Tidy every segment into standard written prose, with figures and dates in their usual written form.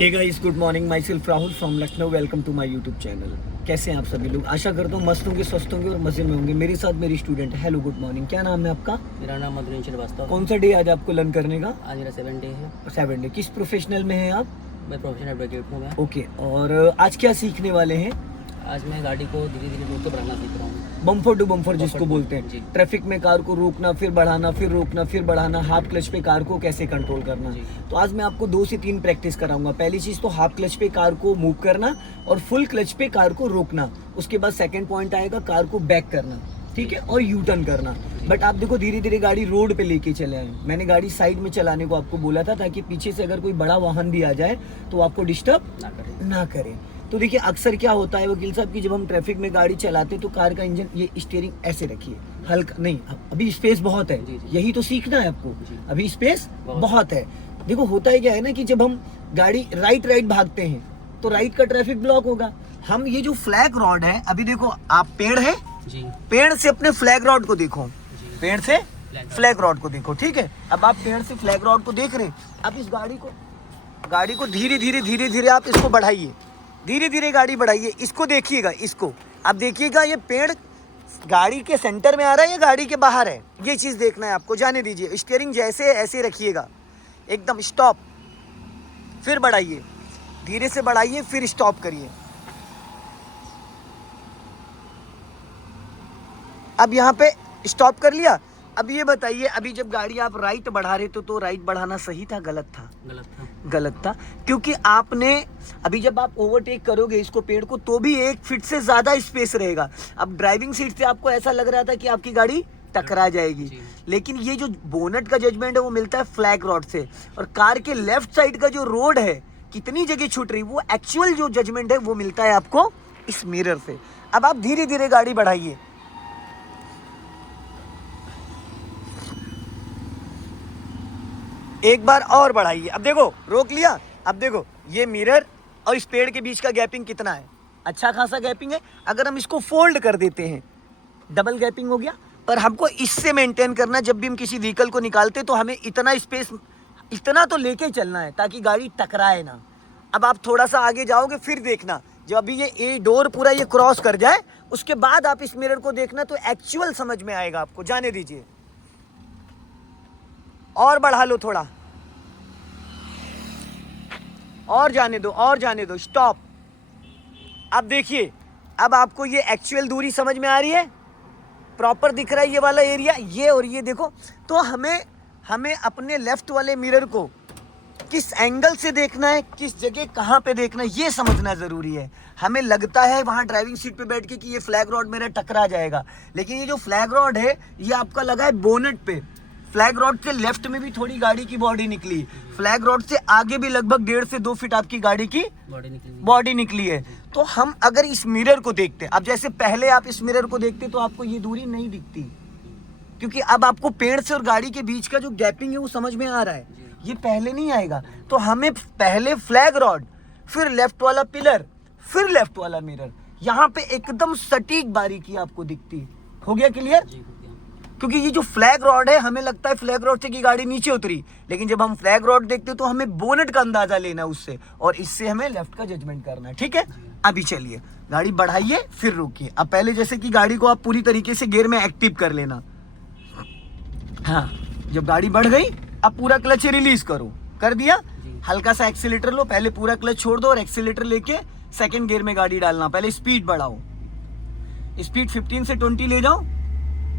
Hey guys, good morning. Myself Rahul from Lucknow. Welcome to my YouTube channel. कैसे हैं आप सभी लोग? आशा करता हूँ मस्त होंगे, स्वस्थ होंगे और मजे में होंगे। मेरे साथ मेरी स्टूडेंट है। Hello, good morning. क्या नाम है आपका? मेरा नाम मधुरंजन श्रीवास्तव। कौन सा डे आज आपको लर्न करने का? आज मेरा 7 डे है। 7 डे। किस प्रोफेशनल में है आप? मैं प्रोफेशनल एडवोकेट हूँ मैं। ओके, और आज क्या सीखने वाले हैं? आज मैं गाड़ी को धीरे धीरे रोक के बढ़ाना सीख रहा हूँ। बम्फर टू बम्फर जिसको बोलते जी। हैं। ट्रैफिक में कार को रोकना, फिर बढ़ाना, फिर रोकना, फिर बढ़ाना। हाफ क्लच पे कार को कैसे कंट्रोल करना। जी। तो आज मैं आपको 2 से 3 प्रैक्टिस कराऊंगा। पहली चीज तो हाफ क्लच पे कार को मूव करना और फुल क्लच पे कार को रोकना। उसके बाद सेकंड पॉइंट आएगा कार को बैक करना, ठीक है, और यू टर्न करना। बट आप देखो, धीरे धीरे गाड़ी रोड पे लेके चले आए। मैंने गाड़ी साइड में चलाने को आपको बोला था ताकि पीछे से अगर कोई बड़ा वाहन भी आ जाए तो आपको डिस्टर्ब ना करे। तो देखिए, अक्सर क्या होता है वकील साहब कि जब हम ट्रैफिक में गाड़ी चलाते हैं तो कार का इंजन, ये स्टीयरिंग ऐसे रखिए, हल्का नहीं, अभी स्पेस बहुत है। यही तो सीखना है आपको, अभी स्पेस बहुत है। देखो, होता है क्या है ना कि जब हम गाड़ी राइट भागते हैं तो राइट का ट्रैफिक ब्लॉक होगा। हम ये जो फ्लैग रॉड है, अभी देखो आप पेड़ है जी। पेड़ से अपने फ्लैग रॉड को देखो, पेड़ से फ्लैग रॉड को देखो, ठीक है। अब आप पेड़ से फ्लैग रॉड को देख रहे हैं। अब इस गाड़ी को धीरे धीरे आप इसको बढ़ाइए, धीरे धीरे गाड़ी बढ़ाइए। इसको देखिएगा, इसको अब देखिएगा, ये पेड़ गाड़ी के सेंटर में आ रहा है या गाड़ी के बाहर है, ये चीज देखना है आपको। जाने दीजिए, स्टीयरिंग जैसे ऐसे रखिएगा, एकदम स्टॉप, फिर बढ़ाइए, धीरे से बढ़ाइए, फिर स्टॉप करिए। अब यहाँ पे स्टॉप कर लिया। अब ये बताइए, अभी जब गाड़ी आप राइट बढ़ा रहे थे तो राइट बढ़ाना सही था, गलत था? गलत था, क्योंकि आपने अभी जब आप ओवरटेक करोगे इसको, पेड़ को, तो भी 1 फीट से ज्यादा स्पेस रहेगा। अब ड्राइविंग सीट से आपको ऐसा लग रहा था कि आपकी गाड़ी टकरा जाएगी, लेकिन ये जो बोनट का जजमेंट है वो मिलता है फ्लैग रॉड से। और कार के लेफ्ट साइड का जो रोड है, कितनी जगह छूट रही, वो एक्चुअल जो जजमेंट है वो मिलता है आपको इस मिरर से। अब आप धीरे धीरे गाड़ी बढ़ाइए, एक बार और बढ़ाइए। अब देखो, रोक लिया। अब देखो, ये मिरर और इस पेड़ के बीच का गैपिंग कितना है? अच्छा खासा गैपिंग है। अगर हम इसको फोल्ड कर देते हैं, डबल गैपिंग हो गया। पर हमको इससे मेंटेन करना, जब भी हम किसी व्हीकल को निकालते तो हमें इतना स्पेस, इतना तो लेके चलना है ताकि गाड़ी टकराए ना। अब आप थोड़ा सा आगे जाओगे, फिर देखना, जब अभी ये डोर पूरा ये क्रॉस कर जाए, उसके बाद आप इस मिरर को देखना तो एक्चुअल समझ में आएगा आपको। जाने दीजिए, और बढ़ा लो थोड़ा, और जाने दो, स्टॉप। अब देखिए, अब आपको ये एक्चुअल दूरी समझ में आ रही है, प्रॉपर दिख रहा है ये वाला एरिया, ये और ये देखो। तो हमें अपने लेफ्ट वाले मिरर को किस एंगल से देखना है, किस जगह कहाँ पे देखना है, ये समझना जरूरी है। हमें लगता है वहां ड्राइविंग सीट पे बैठ के कि ये फ्लैग रॉड मेरा टकरा जाएगा, लेकिन ये जो फ्लैग रॉड है ये आपका लगा है बोनेट पे। फ्लैग रॉड से लेफ्ट में भी थोड़ी गाड़ी की बॉडी निकली, फ्लैग रॉड से आगे भी लगभग 1.5 से 2 फीट आपकी गाड़ी की बॉडी निकली है। तो हम अगर इस मिरर को देखते, अब जैसे पहले आप इस मिरर को देखते तो आपको ये दूरी नहीं दिखती, क्योंकि अब आपको पेड़ से और गाड़ी के बीच का जो गैपिंग है वो समझ में आ रहा है, ये पहले नहीं आएगा। तो हमें पहले फ्लैग रॉड, फिर लेफ्ट वाला पिलर, फिर लेफ्ट वाला मिरर, यहाँ पे एकदम सटीक बारीकी आपको दिखती। हो गया क्लियर? क्योंकि ये जो फ्लैग रॉड है, हमें लगता है फ्लैग रॉड से कि गाड़ी नीचे उतरी, लेकिन जब हम फ्लैग रॉड देखते तो हमें बोनेट का अंदाजा लेना है उससे, और इससे हमें लेफ्ट का जजमेंट करना है, ठीक है। अभी चलिए, गाड़ी बढ़ाइए, फिर रोकिए। अब पहले जैसे कि गाड़ी को आप पूरी तरीके से गियर में एक्टिव कर लेना। हाँ, जब गाड़ी बढ़ गई, अब पूरा क्लच रिलीज करो, कर दिया। हल्का सा एक्सीलेटर लो, पहले पूरा क्लच छोड़ दो और एक्सीलेटर लेके सेकंड गियर में गाड़ी डालना। पहले स्पीड बढ़ाओ, स्पीड 15 से 20 ले जाओ,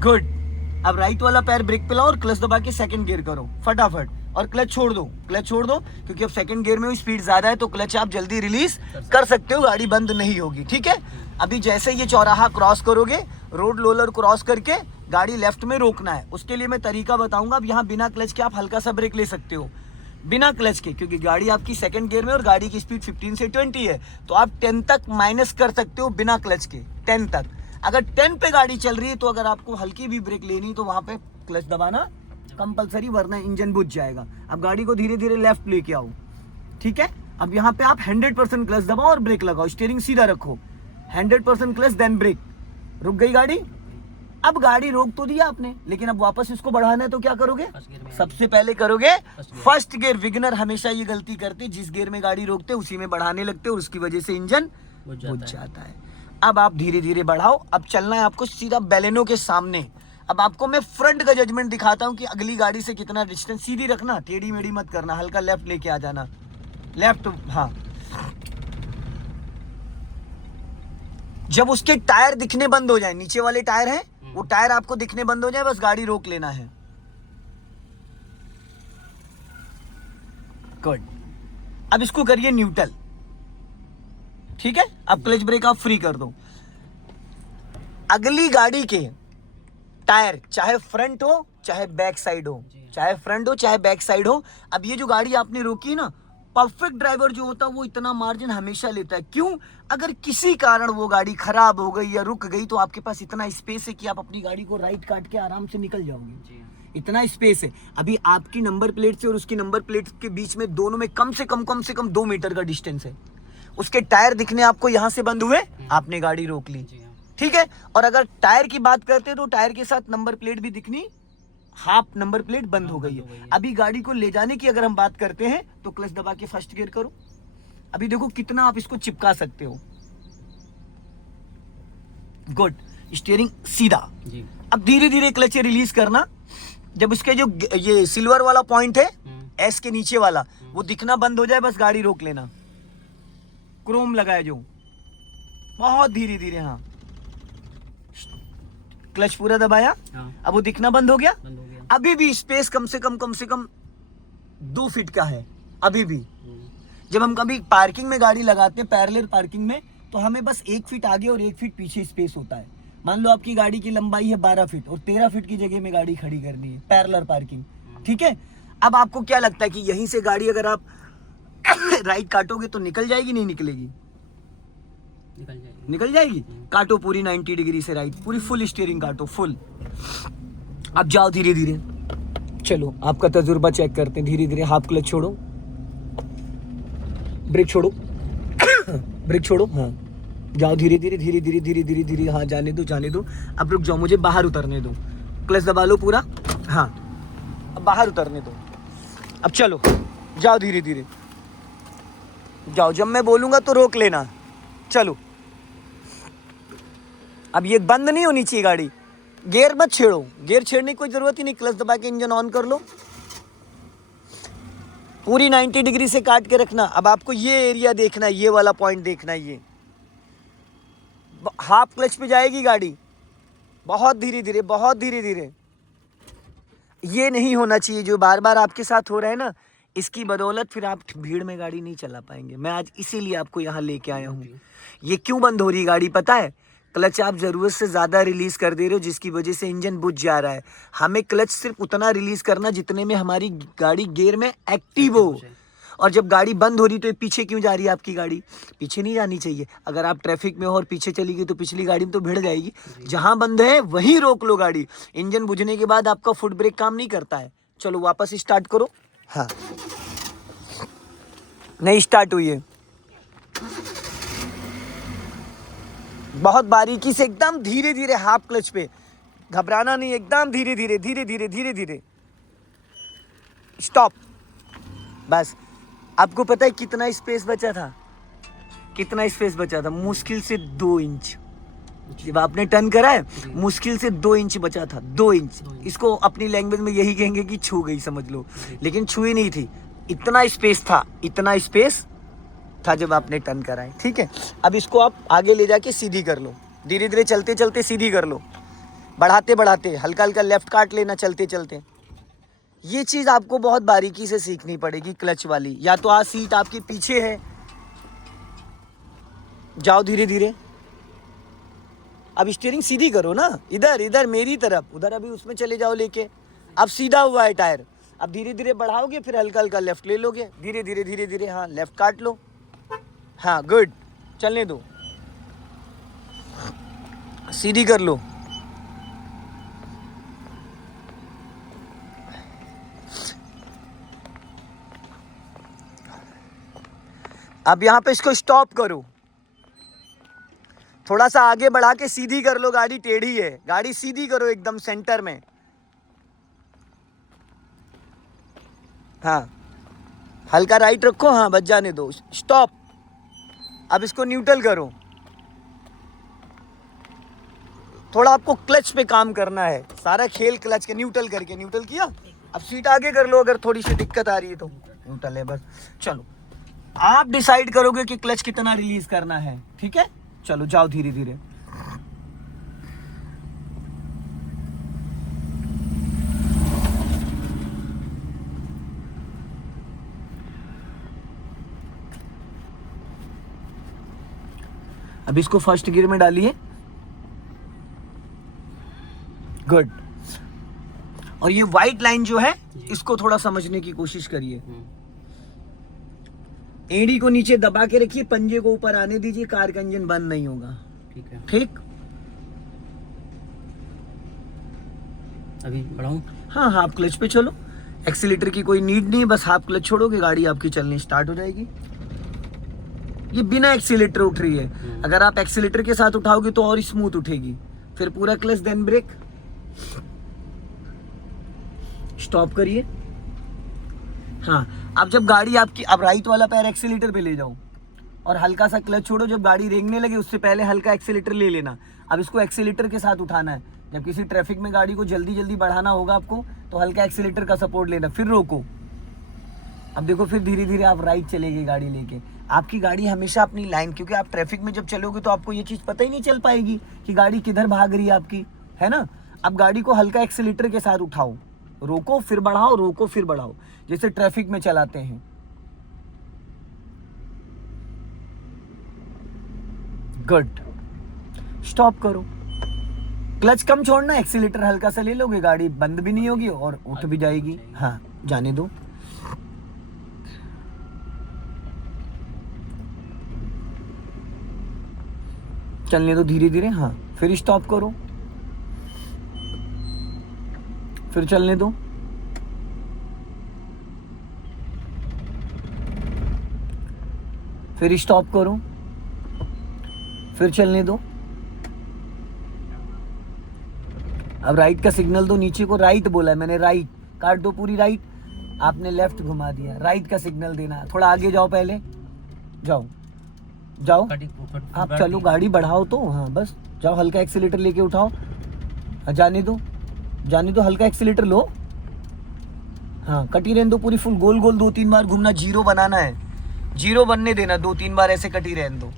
गुड। अब राइट वाला पैर ब्रेक पे लाओ और क्लच दबा के सेकंड गियर करो फटाफट, और क्लच छोड़ दो, क्योंकि अब सेकंड गियर में स्पीड ज्यादा है तो क्लच आप जल्दी रिलीज कर सकते हो, गाड़ी बंद नहीं होगी, ठीक है। अभी जैसे ये चौराहा क्रॉस करोगे, रोड रोलर क्रॉस करके गाड़ी लेफ्ट में रोकना है। उसके लिए मैं तरीका बताऊंगा। अब यहाँ बिना क्लच के आप हल्का सा ब्रेक ले सकते हो, बिना क्लच के, क्योंकि गाड़ी आपकी सेकंड गियर में और गाड़ी की स्पीड 15 से 20 है, तो आप 10 तक माइनस कर सकते हो बिना क्लच के, 10 तक। अगर 10 पे गाड़ी चल रही है तो अगर आपको हल्की भी ब्रेक लेनी तो वहां पे क्लच दबाना कंपलसरी, वरना इंजन बुझ जाएगा। अब गाड़ी को धीरे धीरे लेफ्ट लेके आओ, ठीक है। अब यहाँ पे आप 100% क्लच दबाओ और ब्रेक लगाओ, स्टीयरिंग सीधा रखो, 100% क्लच देन ब्रेक। रुक गई गाड़ी, अब गाड़ी रोक तो दिया आपने, लेकिन अब वापस इसको बढ़ाना है तो क्या करोगे? फर्स्ट गियर में सबसे पहले करोगे first gear. First gear. Beginner हमेशा ये गलती करते, जिस गियर में गाड़ी रोकते उसी में बढ़ाने लगते, और उसकी वजह से इंजन बुझ बुझ जाता है। जाता है। अब आप धीरे धीरे बढ़ाओ। अब चलना है आपको सीधा बेलेनो के सामने। अब आपको मैं फ्रंट का जजमेंट दिखाता हूँ कि अगली गाड़ी से कितना डिस्टेंस। सीधी रखना, टेढ़ी मेढ़ी मत करना, हल्का लेफ्ट लेके आ जाना, लेफ्ट। हाँ, जब उसके टायर दिखने बंद हो जाए, नीचे वाले टायर हैं वो टायर आपको दिखने बंद हो जाए, बस गाड़ी रोक लेना है। गुड। अब इसको करिए न्यूट्रल, ठीक है? अब क्लच ब्रेक आप फ्री कर दो। अगली गाड़ी के टायर चाहे फ्रंट हो चाहे बैक साइड हो, चाहे फ्रंट हो चाहे बैक साइड हो, अब ये जो गाड़ी आपने रोकी ना, परफेक्ट ड्राइवर जो होता है वो इतना मार्जिन हमेशा लेता है। क्यों? अगर किसी कारण वो गाड़ी खराब हो गई या रुक गई तो आपके पास इतना स्पेस है कि आप अपनी गाड़ी को राइट काट के आराम से निकल जाओगे। इतना स्पेस है। अभी आपकी नंबर प्लेट से और उसकी नंबर प्लेट के बीच में दोनों में कम से कम 2 मीटर का डिस्टेंस है। उसके टायर दिखने आपको यहां से बंद हुए, आपने गाड़ी रोक ली, ठीक है? और अगर टायर की बात करते हैं तो टायर के साथ नंबर प्लेट भी दिखनी, हाफ नंबर प्लेट बंद हो गई है। अभी गाड़ी को ले जाने की अगर हम बात करते हैं तो क्लच दबा के फर्स्ट गियर करो। अभी देखो कितना आप इसको चिपका सकते हो। गुड। स्टीयरिंग सीधा। अब धीरे धीरे क्लच रिलीज करना। जब उसके जो ये सिल्वर वाला पॉइंट है, एस के नीचे वाला, वो दिखना बंद हो जाए, बस गाड़ी रोक लेना। क्रोम लगाए जो, बहुत धीरे धीरे। हाँ, क्लच पूरा दबाया। अब वो दिखना बंद हो गया। अभी भी स्पेस कम से कम 2 फीट का है अभी भी। जब हम कभी पार्किंग में गाड़ी लगाते हैं, पैरेलल पार्किंग में, तो हमें बस 1 फीट आगे और 1 फीट पीछे स्पेस होता है। मान लो आपकी गाड़ी की लंबाई है 12 फीट और 13 फीट की जगह में गाड़ी खड़ी करनी है, पैरेलल पार्किंग, ठीक है? अब आपको क्या लगता है कि यहीं से गाड़ी अगर आप राइट काटोगे तो निकल जाएगी, नहीं निकलेगी? निकल जाएगी। काटो पूरी 90 डिग्री से राइट, पूरी फुल स्टीयरिंग काटो, फुल। अब जाओ धीरे धीरे। चलो आपका तजुर्बा चेक करते हैं। धीरे धीरे हाफ क्लच छोड़ो, ब्रेक छोड़ो, ब्रेक छोड़ो। हाँ, जाओ धीरे धीरे धीरे धीरे धीरे धीरे धीरे। हाँ, जाने दो जाने दो। अब रुक जाओ, मुझे बाहर उतरने दो। क्लच दबा लो पूरा। हाँ, अब बाहर उतरने दो। अब चलो, जाओ धीरे धीरे जाओ। जब मैं बोलूंगा तो रोक लेना। चलो, अब ये बंद नहीं होनी चाहिए गाड़ी। गियर मत छेड़ो, गियर छेड़ने की कोई जरूरत ही नहीं। क्लच दबा के इंजन ऑन कर लो। पूरी 90 डिग्री से काट के रखना। अब आपको ये एरिया देखना है, ये वाला पॉइंट देखना है। ये हाफ क्लच पे जाएगी गाड़ी, बहुत धीरे धीरे, बहुत धीरे धीरे। ये नहीं होना चाहिए जो बार बार आपके साथ हो रहा है ना। इसकी बदौलत फिर आप भीड़ में गाड़ी नहीं चला पाएंगे। मैं आज इसीलिए आपको यहाँ लेके आया हूँ। ये क्यों बंद हो रही गाड़ी पता है? क्लच आप ज़रूरत से ज़्यादा रिलीज़ कर दे रहे हो, जिसकी वजह से इंजन बुझ जा रहा है। हमें क्लच सिर्फ उतना रिलीज़ करना जितने में हमारी गाड़ी गियर में एक्टिव हो। और जब गाड़ी बंद हो रही तो ये पीछे क्यों जा रही है आपकी गाड़ी? पीछे नहीं जानी चाहिए। अगर आप ट्रैफिक में हो और पीछे चली गई तो पिछली गाड़ी में तो भिड़ जाएगी। जहाँ बंद है वहीं रोक लो गाड़ी। इंजन बुझने के बाद आपका फुट ब्रेक काम नहीं करता है। चलो वापस स्टार्ट करो। हाँ, नहीं स्टार्ट हुई है। बहुत बारीकी से, एकदम धीरे धीरे हाफ क्लच पे, घबराना नहीं, एकदम धीरे धीरे धीरे धीरे धीरे धीरे। स्टॉप। बस। आपको पता है कितना स्पेस बचा था? कितना स्पेस बचा था? मुश्किल से 2 इंच। जब आपने टर्न करा है, मुश्किल से 2 इंच बचा था। 2 इंच। इसको अपनी लैंग्वेज में यही कहेंगे कि छू गई, समझ लो। लेकिन छुई नहीं थी। इतना स्पेस था, इतना स्पेस था जब आपने टर्न करा है, ठीक है? अब इसको आप आगे ले जाके सीधी कर लो। धीरे धीरे चलते चलते सीधी कर लो। बढ़ाते बढ़ाते हल्का हल्का लेफ्ट काट लेना चलते चलते। ये चीज़ आपको बहुत बारीकी से सीखनी पड़ेगी, क्लच वाली। या तो आज सीट आपके पीछे है, जाओ धीरे धीरे। अब स्टीयरिंग सीधी करो ना, इधर इधर मेरी तरफ, उधर अभी उसमें चले जाओ लेके। अब सीधा हुआ है टायर। अब धीरे धीरे बढ़ाओगे, फिर हल्का हल्का लेफ्ट ले लोगे। धीरे धीरे धीरे धीरे। हाँ, लेफ्ट काट लो। हाँ, गुड। चलने दो, सीधी कर लो। अब यहां पे इसको स्टॉप करो। थोड़ा सा आगे बढ़ा के सीधी कर लो, गाड़ी टेढ़ी है, गाड़ी सीधी करो एकदम सेंटर में। हाँ हल्का राइट रखो, हाँ बच जाने दो, स्टॉप। अब इसको न्यूट्रल करो, थोड़ा आपको क्लच पे काम करना है, सारा खेल क्लच के। न्यूट्रल करके, न्यूट्रल किया, अब सीट आगे कर लो, अगर थोड़ी सी दिक्कत आ रही है तो। न्यूट्रल है बस। चलो आप डिसाइड करोगे कि क्लच कितना रिलीज करना है, ठीक है। चलो जाओ धीरे धीरे। अब इसको फर्स्ट गियर में डालिए, गुड। और ये व्हाइट लाइन जो है इसको थोड़ा समझने की कोशिश करिए। एड़ी को नीचे दबा के रखिए, पंजे को ऊपर आने दीजिए, कार का इंजन बंद नहीं होगा। ठीक है। ठीक, अभी बढ़ाऊं? हाँ हाफ क्लच पे चलो, एक्सीलेटर की कोई नीड नहीं है, बस हाफ क्लच छोड़ोगे गाड़ी आपकी चलनी स्टार्ट हो जाएगी। ये बिना एक्सीलेटर उठ रही है, अगर आप एक्सीलेटर के साथ उठाओगे तो और स्मूथ उठेगी। फिर पूरा क्लच देन ब्रेक, स्टॉप करिए। हाँ अब जब गाड़ी आपकी, अब राइट वाला पैर एक्सीलेटर पे ले जाओ और हल्का सा क्लच छोड़ो, जब गाड़ी रेंगने लगे उससे पहले हल्का एक्सीलेटर ले लेना। अब इसको एक्सीलेटर के साथ उठाना है, जब किसी ट्रैफिक में गाड़ी को जल्दी जल्दी बढ़ाना होगा आपको तो हल्का एक्सीलेटर का सपोर्ट लेना, फिर रोको। अब देखो फिर धीरे धीरे आप राइट चलेगी गाड़ी लेके। आपकी गाड़ी हमेशा अपनी लाइन, क्योंकि आप ट्रैफिक में जब चलोगे तो आपको ये चीज़ पता ही नहीं चल पाएगी कि गाड़ी किधर भाग रही है आपकी, है ना। अब गाड़ी को हल्का एक्सीलेटर के साथ उठाओ, रोको फिर बढ़ाओ, रोको फिर बढ़ाओ, जैसे ट्रैफिक में चलाते हैं। गुड, स्टॉप करो, क्लच कम छोड़ना, एक्सीलेटर हल्का सा ले लोगे, गाड़ी बंद भी नहीं होगी और उठ भी जाएगी। हाँ जाने दो। चलने दो धीरे धीरे। हाँ फिर स्टॉप करो, फिर चलने दो, फिर स्टॉप करो, फिर चलने दो। अब राइट का सिग्नल दो, नीचे को राइट बोला है मैंने, राइट काट दो पूरी राइट, आपने लेफ्ट घुमा दिया, राइट का सिग्नल देना। थोड़ा आगे जाओ, पहले जाओ जाओ, आप चलो गाड़ी बढ़ाओ तो, हाँ बस जाओ, हल्का एक्सीलेटर लेके उठाओ, जाने दो जाने दो, हल्का एक्सीलेटर लो। हाँ कटी रहने दो पूरी, फुल गोल गोल 2-3 बार घूमना, जीरो बनाना है, जीरो बनने देना, 2-3 बार ऐसे कटी रहने दो।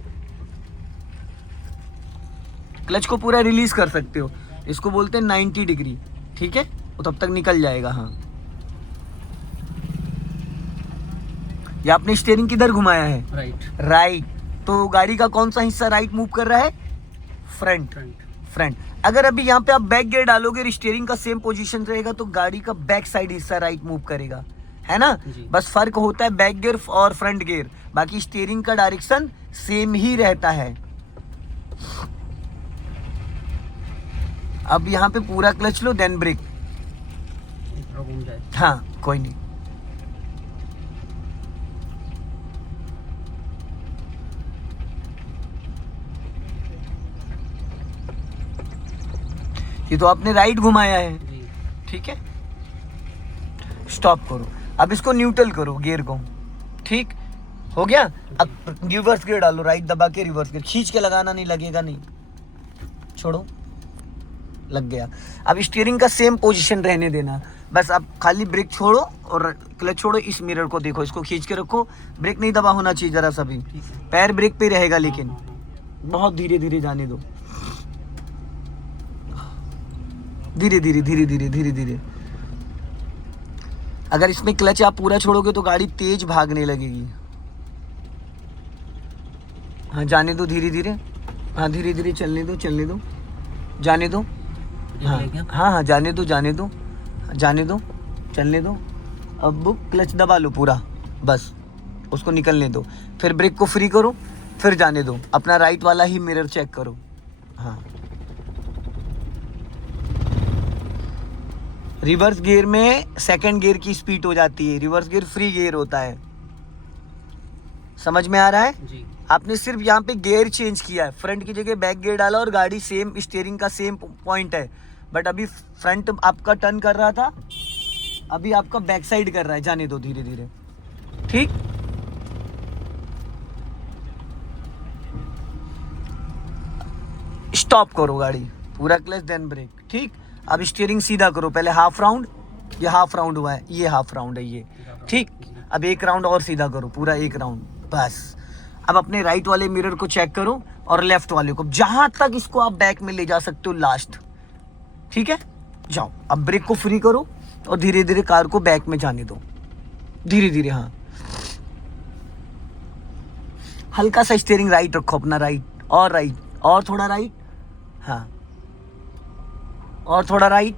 क्लच को पूरा रिलीज कर सकते हो, इसको बोलते हैं 90 डिग्री, ठीक है, वो तब तक निकल जाएगा। हाँ ये आपने स्टीयरिंग किधर घुमाया है? राइट। राइट, तो गाड़ी का कौन सा हिस्सा राइट मूव कर रहा है? फ्रंट। फ्रंट। अगर अभी यहाँ पे आप बैक गियर डालोगे, स्टीयरिंग का सेम पोजीशन रहेगा तो गाड़ी का बैक साइड हिस्सा राइट मूव करेगा, है ना। बस फर्क होता है बैक गियर और फ्रंट गियर, बाकी स्टीयरिंग का डायरेक्शन सेम ही रहता है। अब यहाँ पे पूरा क्लच लो, देन ब्रेक। घूम जाए। हाँ कोई नहीं, ये तो आपने राइट घुमाया है, ठीक है, स्टॉप करो। अब इसको न्यूट्रल करो गियर को, ठीक हो गया। अब रिवर्स गियर डालो, राइट दबा के रिवर्स गियर, खींच के लगाना, नहीं लगेगा, नहीं छोड़ो, लग गया। अब स्टीयरिंग का सेम पोजीशन रहने देना, बस अब खाली ब्रेक छोड़ो और क्लच छोड़ो। इस मिरर को देखो, इसको खींच के रखो, ब्रेक नहीं दबा होना चाहिए जरा सा भी, पैर ब्रेक पे रहेगा, लेकिन बहुत धीरे धीरे जाने दो, धीरे धीरे धीरे धीरे धीरे धीरे। अगर इसमें क्लच आप पूरा छोड़ोगे तो गाड़ी तेज भागने लगेगी। हाँ जाने दो धीरे धीरे, हाँ धीरे धीरे चलने दो, चलने दो, जाने दो। हाँ हाँ हाँ जाने दो, जाने दो, जाने दो, चलने दो। अब क्लच दबा लो पूरा, बस उसको निकलने दो, फिर ब्रेक को फ्री करो, फिर जाने दो। अपना राइट वाला ही मिरर चेक करो। हाँ रिवर्स गियर में सेकंड गियर की स्पीड हो जाती है, रिवर्स गियर फ्री गियर होता है, समझ में आ रहा है? जी। आपने सिर्फ यहाँ पे गियर चेंज किया है, फ्रंट की जगह बैक गियर डाला और गाड़ी सेम स्टीयरिंग का सेम पॉइंट है, बट अभी फ्रंट आपका टर्न कर रहा था, अभी आपका बैक साइड कर रहा है। जाने दो धीरे धीरे, ठीक। स्टॉप करो गाड़ी, पूरा क्लच देन ब्रेक, ठीक। अब स्टीयरिंग सीधा करो, पहले हाफ राउंड, ये हाफ राउंड हुआ है, ये हाफ राउंड है ये, ठीक। अब एक राउंड और सीधा करो, पूरा एक राउंड, बस। अब अपने राइट वाले मिरर को चेक करो और लेफ्ट वाले को, जहां तक इसको आप बैक में ले जा सकते हो लास्ट, ठीक है। जाओ, अब ब्रेक को फ्री करो और धीरे धीरे कार को बैक में जाने दो, धीरे धीरे। हाँ, हल्का सा स्टीयरिंग राइट रखो अपना, राइट और थोड़ा राइट, हाँ, और थोड़ा राइट,